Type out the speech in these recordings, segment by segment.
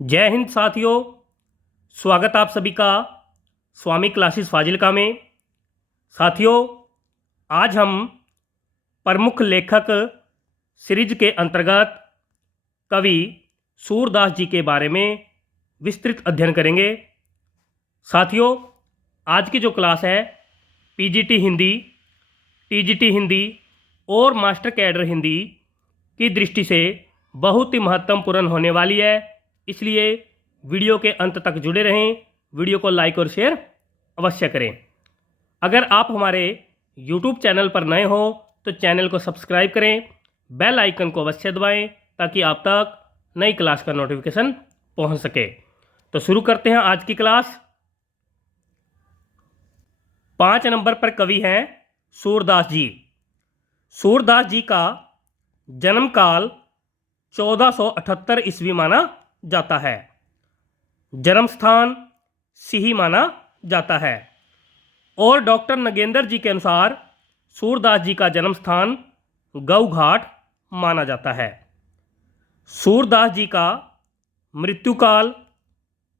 जय हिंद साथियों। स्वागत आप सभी का स्वामी क्लासेस फाजिलका में। साथियों, आज हम प्रमुख लेखक सीरीज के अंतर्गत कवि सूरदास जी के बारे में विस्तृत अध्ययन करेंगे। साथियों, आज की जो क्लास है पीजीटी हिंदी, टीजीटी हिंदी और मास्टर कैडर हिंदी की दृष्टि से बहुत ही महत्वपूर्ण होने वाली है, इसलिए वीडियो के अंत तक जुड़े रहें। वीडियो को लाइक और शेयर अवश्य करें। अगर आप हमारे यूट्यूब चैनल पर नए हो तो चैनल को सब्सक्राइब करें, बेल आइकन को अवश्य दबाएं ताकि आप तक नई क्लास का नोटिफिकेशन पहुंच सके। तो शुरू करते हैं आज की क्लास। 5 नंबर पर कवि हैं सूरदास जी। सूरदास जी का जन्म काल 1478 ईस्वी माना जाता है। जन्म स्थान सिही माना जाता है और डॉक्टर नगेंद्र जी के अनुसार सूरदास जी का जन्म स्थान गऊ घाट माना जाता है। सूरदास जी का मृत्युकाल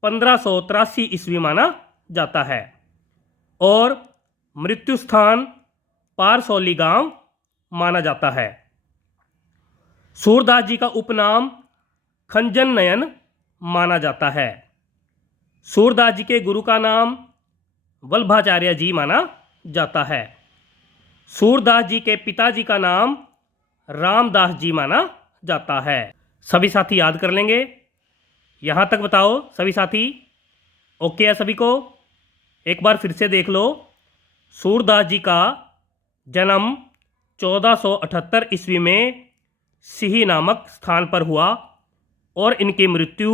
1583 ईस्वी माना जाता है और मृत्यु स्थान पारसौली गांव माना जाता है। सूरदास जी का उपनाम खंजन नयन माना जाता है। सूरदास जी के गुरु का नाम वल्लभाचार्य जी माना जाता है। सूरदास जी के पिताजी का नाम रामदास जी माना जाता है। सभी साथी याद कर लेंगे। यहाँ तक बताओ सभी साथी, ओके है सभी को? एक बार फिर से देख लो। सूरदास जी का जन्म 1478 ईस्वी में सिही नामक स्थान पर हुआ और इनकी मृत्यु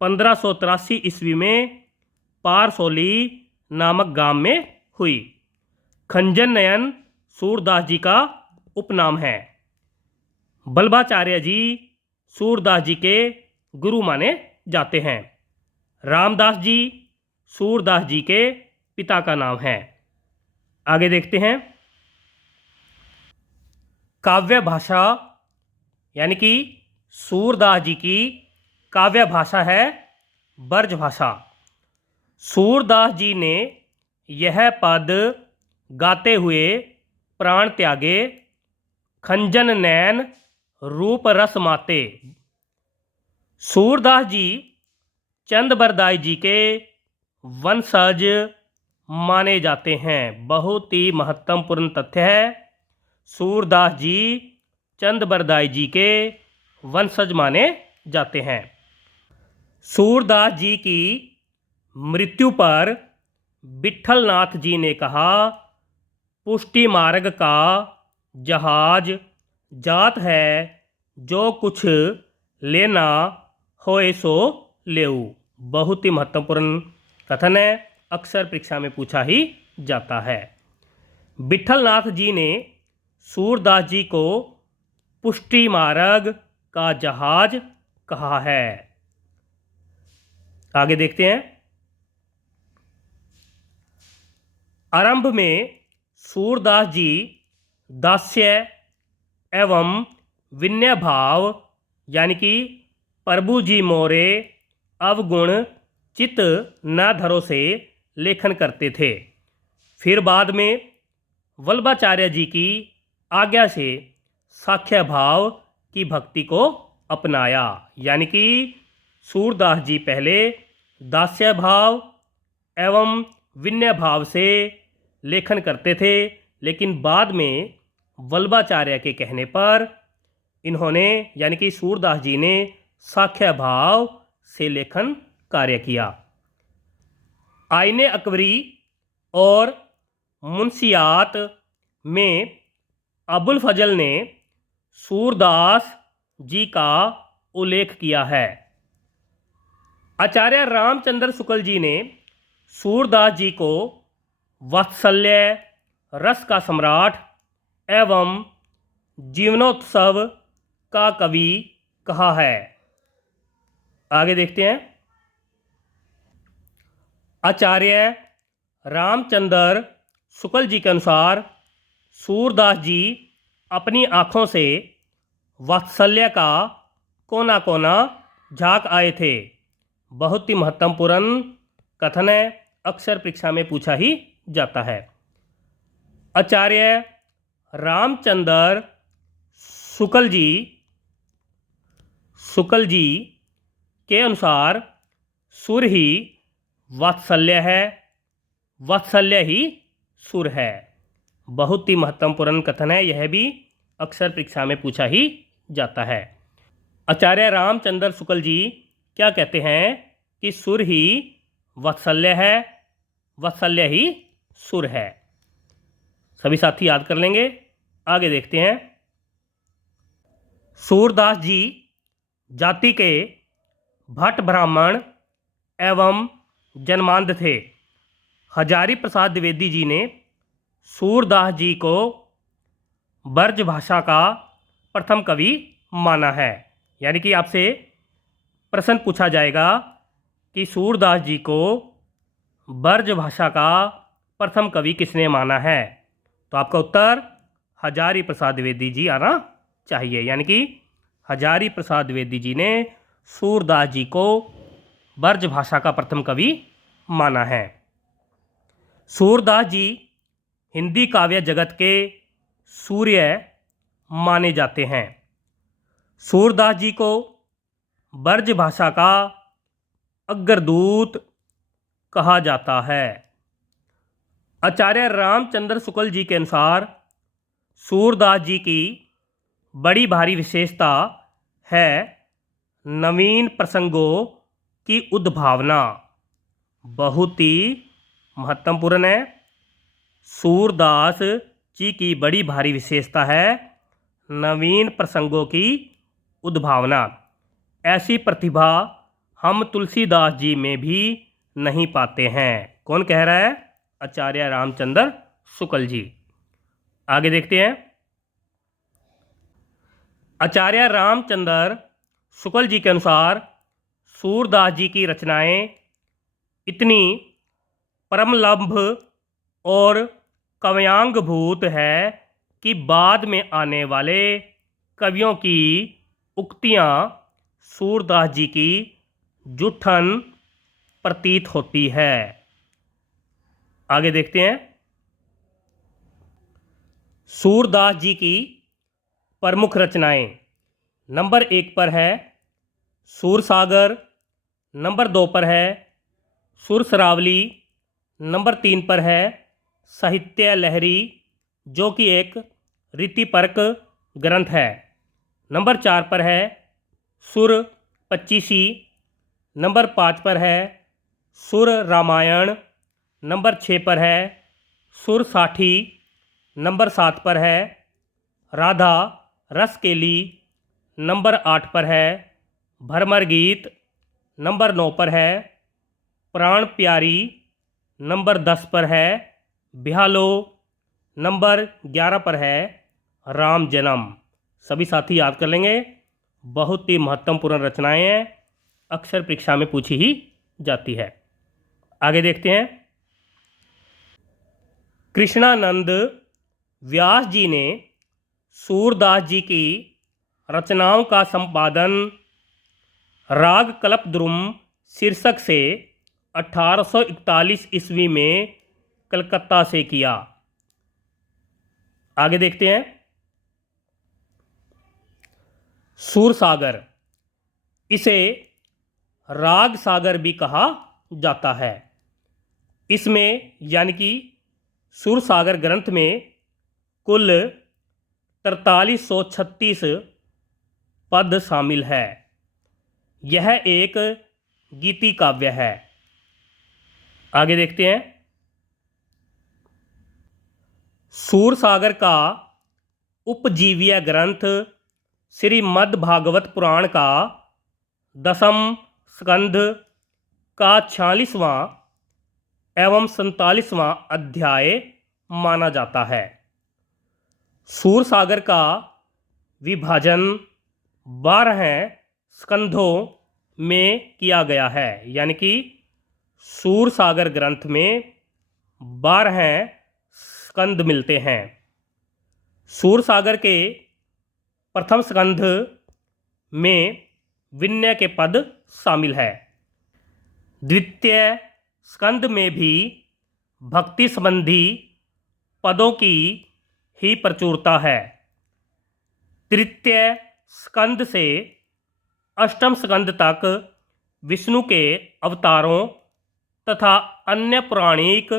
1583 ईस्वी में पारसौली नामक गांव में हुई। खंजन नयन सूरदास जी का उपनाम है। वल्लभाचार्य जी सूरदास जी के गुरु माने जाते हैं। रामदास जी सूरदास जी के पिता का नाम है। आगे देखते हैं। काव्य भाषा यानी कि सूरदास जी की काव्य भाषा है ब्रज भाषा। सूरदास जी ने यह पद गाते हुए प्राण त्यागे, खंजन नैन रूप रस माते। सूरदास जी चंद बरदाई जी के वंशज माने जाते हैं। बहुत ही महत्वपूर्ण तथ्य है। सूरदास जी चंद बरदाई जी के वंशज माने जाते हैं। सूरदास जी की मृत्यु पर विठलनाथ जी ने कहा, पुष्टि मार्ग का जहाज जात है, जो कुछ लेना होए सो लेऊ। बहुत ही महत्वपूर्ण कथन है, अक्सर परीक्षा में पूछा ही जाता है। विठलनाथ जी ने सूरदास जी को पुष्टि मार्ग का जहाज कहा है। आगे देखते हैं। आरंभ में सूरदास जी दास्य एवं विनय भाव यानी कि प्रभु जी मोरे अवगुण चित न धरो से लेखन करते थे। फिर बाद में वल्लभाचार्य जी की आज्ञा से साख्य भाव की भक्ति को अपनाया। यानी कि सूरदास जी पहले दास्य भाव एवं विनय भाव से लेखन करते थे, लेकिन बाद में वल्लभाचार्य के कहने पर इन्होंने यानी कि सूरदास जी ने साख्य भाव से लेखन कार्य किया। आईने अकबरी और मुंशियात में अबुल फजल ने सूरदास जी का उल्लेख किया है। आचार्य रामचंद्र शुक्ल जी ने सूरदास जी को वात्सल्य, रस का सम्राट एवं जीवनोत्सव का कवि कहा है। आगे देखते हैं। आचार्य रामचंद्र शुक्ल जी के अनुसार सूरदास जी अपनी आँखों से वात्सल्य का कोना कोना झांक आए थे बहुत ही महत्वपूर्ण कथन है, अक्सर परीक्षा में पूछा ही जाता है। आचार्य रामचंद्र शुक्ल जी के अनुसार सुर ही वात्सल्य है, वात्सल्य ही सुर है। बहुत ही महत्वपूर्ण कथन है, यह भी अक्सर परीक्षा में पूछा ही जाता है। आचार्य रामचंद्र शुक्ल जी क्या कहते हैं कि सुर ही वात्सल्य है, वात्सल्य ही सुर है। सभी साथी याद कर लेंगे। आगे देखते हैं। सूरदास जी जाति के भट्ट ब्राह्मण एवं जन्मांध थे। हजारी प्रसाद द्विवेदी जी ने सूरदास जी को ब्रज भाषा का प्रथम कवि माना है। यानी कि आपसे प्रश्न पूछा जाएगा कि सूरदास जी को ब्रज भाषा का प्रथम कवि किसने माना है, तो आपका उत्तर हजारी प्रसाद द्विवेदी जी आना चाहिए। यानी कि हजारी प्रसाद द्विवेदी जी ने सूरदास जी को ब्रज भाषा का प्रथम कवि माना है। सूरदास जी हिंदी काव्य जगत के सूर्य माने जाते हैं। सूरदास जी को ब्रज भाषा का अग्रदूत कहा जाता है। आचार्य रामचंद्र शुक्ल जी के अनुसार सूरदास जी की बड़ी भारी विशेषता है नवीन प्रसंगों की उद्भावना। बहुत ही महत्वपूर्ण है। सूरदास जी की बड़ी भारी विशेषता है नवीन प्रसंगों की उद्भावना। ऐसी प्रतिभा हम तुलसीदास जी में भी नहीं पाते हैं। कौन कह रहा है? आचार्य रामचंद्र शुक्ल जी। आगे देखते हैं। आचार्य रामचंद्र शुक्ल जी के अनुसार सूरदास जी की रचनाएं इतनी परमलंभ और काव्यांगभूत है कि बाद में आने वाले कवियों की उक्तियां सूरदास जी की जुठन प्रतीत होती है। आगे देखते हैं। सूरदास जी की प्रमुख रचनाएं नंबर 1 पर है सूरसागर, नंबर 2 पर है सुरसरावली, नंबर 3 पर है साहित्य लहरी जो कि एक रीतिपरक ग्रंथ है, नंबर 4 पर है सुर पच्चीसी, नंबर 5 पर है सुर रामायण, नंबर 6 पर है सुर साठी, नंबर 7 पर है राधा रसकेली, नंबर 8 पर है भरमर गीत, नंबर 9 पर है प्राण प्यारी, नंबर 10 पर है बिहालो, नंबर 11 पर है राम जन्म। सभी साथी याद कर लेंगे। बहुत ही महत्वपूर्ण रचनाएं हैं, अक्सर परीक्षा में पूछी ही जाती है। आगे देखते हैं। कृष्णानंद व्यास जी ने सूरदास जी की रचनाओं का संपादन राग कल्पद्रुम शीर्षक से 1841 ईस्वी में कलकत्ता से किया। आगे देखते हैं। सूरसागर, इसे राग सागर भी कहा जाता है। इसमें यानी कि सूरसागर ग्रंथ में कुल 4336 पद शामिल है। यह एक गीति काव्य है। आगे देखते हैं। सूरसागर का उपजीव्य ग्रंथ श्रीमद् भागवत पुराण का 10वां स्कंध का 46वां एवं 47वां अध्याय माना जाता है। सूरसागर का विभाजन 12 स्कंधों में किया गया है। यानी कि सूरसागर ग्रंथ में 12 स्कंद मिलते हैं। सूरसागर के प्रथम स्कंध में विनय के पद शामिल है। द्वितीय स्कंद में भी भक्ति संबंधी पदों की ही प्रचुरता है। तृतीय स्कंद से अष्टम स्कंद तक विष्णु के अवतारों तथा अन्य पौराणिक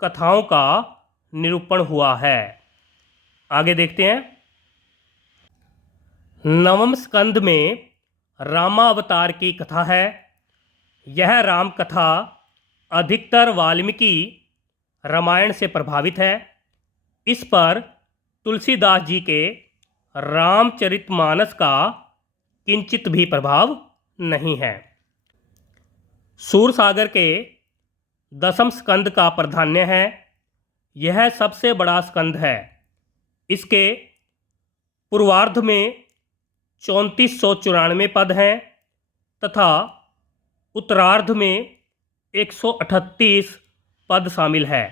कथाओं का निरूपण हुआ है। आगे देखते हैं। नवम स्कंद में रामावतार की कथा है। यह राम कथा अधिकतर वाल्मीकि रामायण से प्रभावित है। इस पर तुलसीदास जी के रामचरितमानस का किंचित भी प्रभाव नहीं है। सूरसागर के दसम स्कंद का प्राधान्य है। यह सबसे बड़ा स्कंद है। इसके पूर्वार्ध में 3494 पद हैं तथा उत्तरार्ध में 138 पद शामिल है।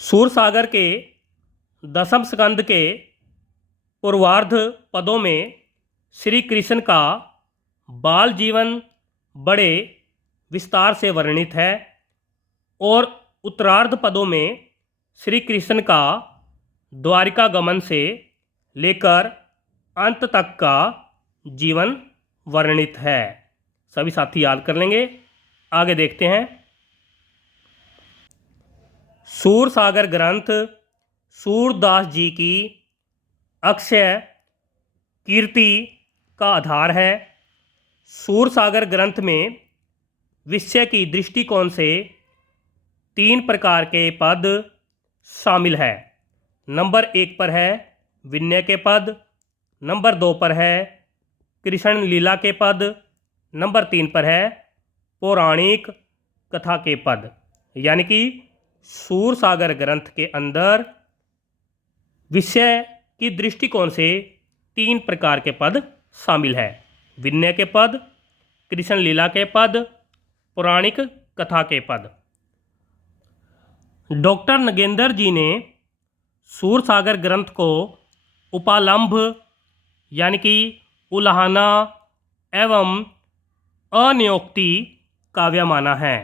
सूरसागर के दसम स्कंद के पूर्वार्ध पदों में श्री कृष्ण का बाल जीवन बड़े विस्तार से वर्णित है और उत्तरार्ध पदों में श्री कृष्ण का द्वारिका गमन से लेकर अंत तक का जीवन वर्णित है। सभी साथी याद कर लेंगे। आगे देखते हैं। सूरसागर ग्रंथ सूरदास जी की अक्षय कीर्ति का आधार है। सूरसागर ग्रंथ में विषय की दृष्टिकोण से 3 प्रकार के पद शामिल है। नंबर 1 पर है विनय के पद, नंबर 2 पर है कृष्ण लीला के पद, नंबर 3 पर है पौराणिक कथा के पद। यानी कि सूरसागर ग्रंथ के अंदर विषय की दृष्टिकोण से 3 प्रकार के पद शामिल है। विनय के पद, कृष्ण लीला के पद, पौराणिक कथा के पद। डॉक्टर नगेंद्र जी ने सूरसागर ग्रंथ को उपालंभ यानी कि उल्हाना एवं अनियोक्ति काव्य माना है।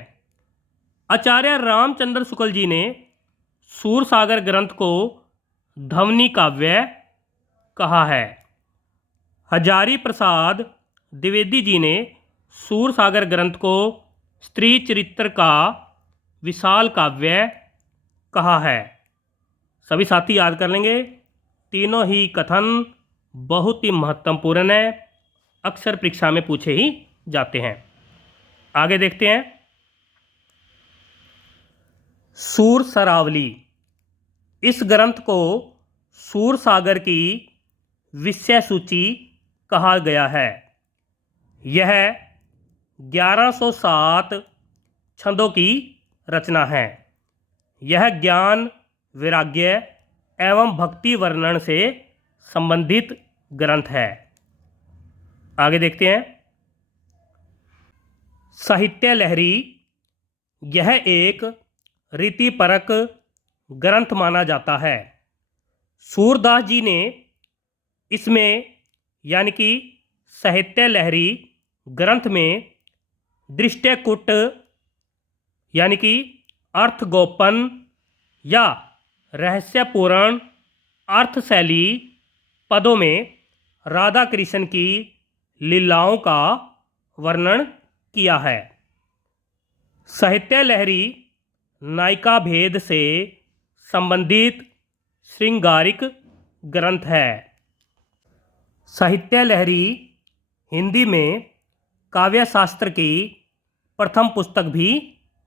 आचार्य रामचंद्र शुक्ल जी ने सूरसागर ग्रंथ को ध्वनि काव्य कहा है। हजारी प्रसाद द्विवेदी जी ने सूरसागर ग्रंथ को स्त्री चरित्र का विशाल काव्य कहा है। सभी साथी याद कर लेंगे। तीनों ही कथन बहुत ही महत्वपूर्ण है, अक्सर परीक्षा में पूछे ही जाते हैं। आगे देखते हैं। सूर सरावली, इस ग्रंथ को सूरसागर की विषय सूची कहा गया है। यह 1107 छंदों की रचना है। यह ज्ञान, वैराग्य एवं भक्ति वर्णन से संबंधित ग्रंथ है। आगे देखते हैं। साहित्य लहरी, यह एक रीतिपरक ग्रंथ माना जाता है। सूरदास जी ने इसमें यानी कि साहित्य लहरी ग्रंथ में दृष्टिकूट यानी कि अर्थगोपन या रहस्यपूर्ण अर्थशैली पदों में राधा कृष्ण की लीलाओं का वर्णन किया है। साहित्य लहरी नायिका भेद से संबंधित श्रृंगारिक ग्रंथ है। साहित्य लहरी हिंदी में काव्य शास्त्र की प्रथम पुस्तक भी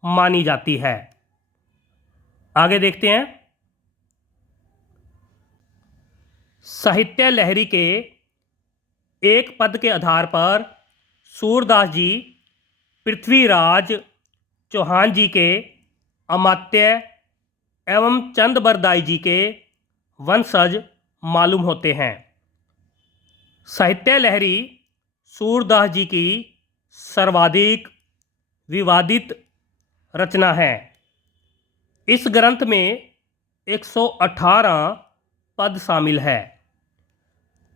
मानी जाती है। आगे देखते हैं। साहित्य लहरी के एक पद के आधार पर सूरदास जी पृथ्वीराज चौहान जी के अमात्य एवं चंद बरदाई जी के वंशज मालूम होते हैं। साहित्य लहरी सूरदास जी की सर्वाधिक विवादित रचना है। इस ग्रंथ में 118 पद शामिल है।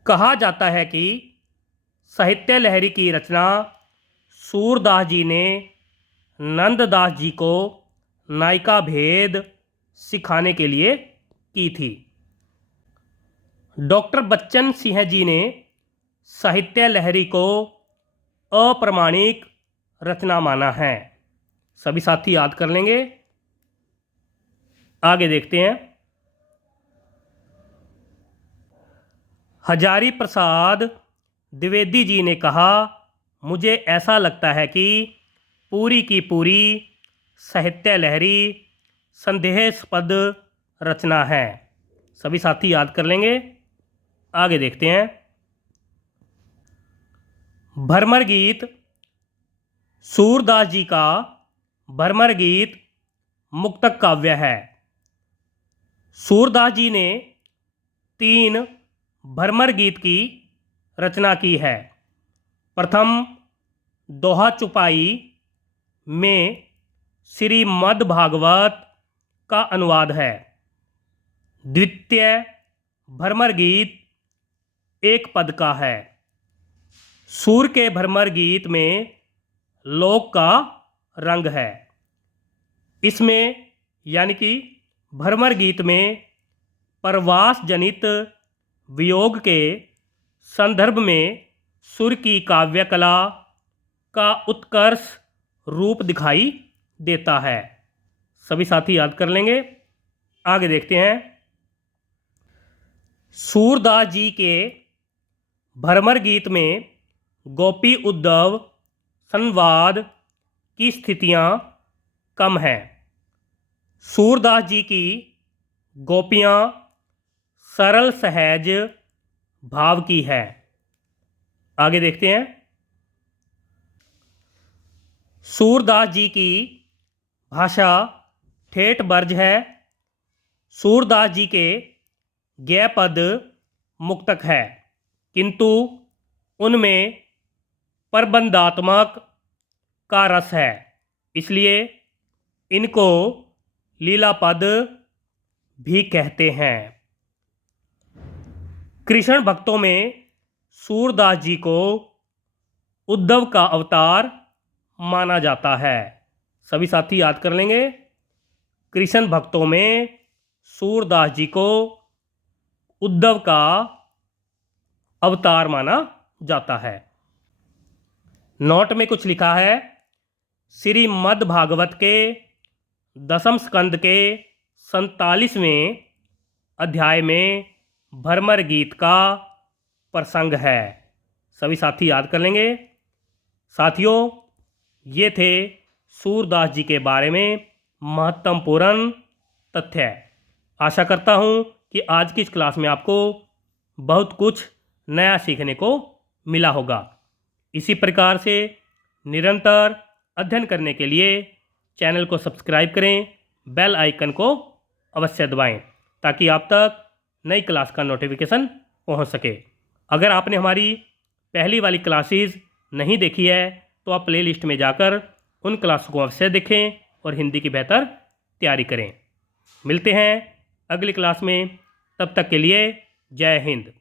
कहा जाता है कि साहित्य लहरी की रचना सूरदास जी ने नंददास जी को नायिका भेद सिखाने के लिए की थी। डॉक्टर बच्चन सिंह जी ने साहित्य लहरी को अप्रमाणिक रचना माना है। सभी साथी याद कर लेंगे। आगे देखते हैं। हजारी प्रसाद द्विवेदी जी ने कहा, मुझे ऐसा लगता है कि पूरी की पूरी साहित्य लहरी संदेहास्पद रचना है। सभी साथी याद कर लेंगे। आगे देखते हैं। भ्रमर गीत। सूरदास जी का भ्रमर गीत मुक्तक काव्य है। सूरदास जी ने 3 भ्रमर गीत की रचना की है। प्रथम दोहा चुपाई में श्रीमद् भागवत का अनुवाद है। द्वितीय भ्रमर गीत एक पद का है। सूर के भ्रमर गीत में लोक का रंग है। इसमें यानी कि भ्रमर गीत में परवास जनित वियोग के संदर्भ में सुर की काव्य कला का उत्कर्ष रूप दिखाई देता है। सभी साथी याद कर लेंगे। आगे देखते हैं। सूरदास जी के भ्रमर गीत में गोपी उद्धव संवाद की स्थितियां कम हैं। सूरदास जी की गोपियां सरल सहज भाव की है। आगे देखते हैं। सूरदास जी की भाषा ठेठ बर्ज है। सूरदास जी के ज्ञ पद मुक्तक है, किंतु उनमें प्रबंधात्मक का रस है, इसलिए इनको लीला पद भी कहते हैं। कृष्ण भक्तों में सूरदास जी को उद्धव का अवतार माना जाता है। सभी साथी याद कर लेंगे। कृष्ण भक्तों में सूरदास जी को उद्धव का अवतार माना जाता है। नोट में कुछ लिखा है। श्रीमद् भागवत के 10वें स्कंद के 47वें अध्याय में भ्रमर गीत का प्रसंग है। सभी साथी याद कर लेंगे। साथियों, ये थे सूरदास जी के बारे में महत्वपूर्ण तथ्य। आशा करता हूँ कि आज की इस क्लास में आपको बहुत कुछ नया सीखने को मिला होगा। इसी प्रकार से निरंतर अध्ययन करने के लिए चैनल को सब्सक्राइब करें, बेल आइकन को अवश्य दबाएं ताकि आप तक नई क्लास का नोटिफिकेशन पहुंच सके। अगर आपने हमारी पहली वाली क्लासेस नहीं देखी है तो आप प्लेलिस्ट में जाकर उन क्लास को अवश्य देखें और हिंदी की बेहतर तैयारी करें। मिलते हैं अगली क्लास में, तब तक के लिए जय हिंद।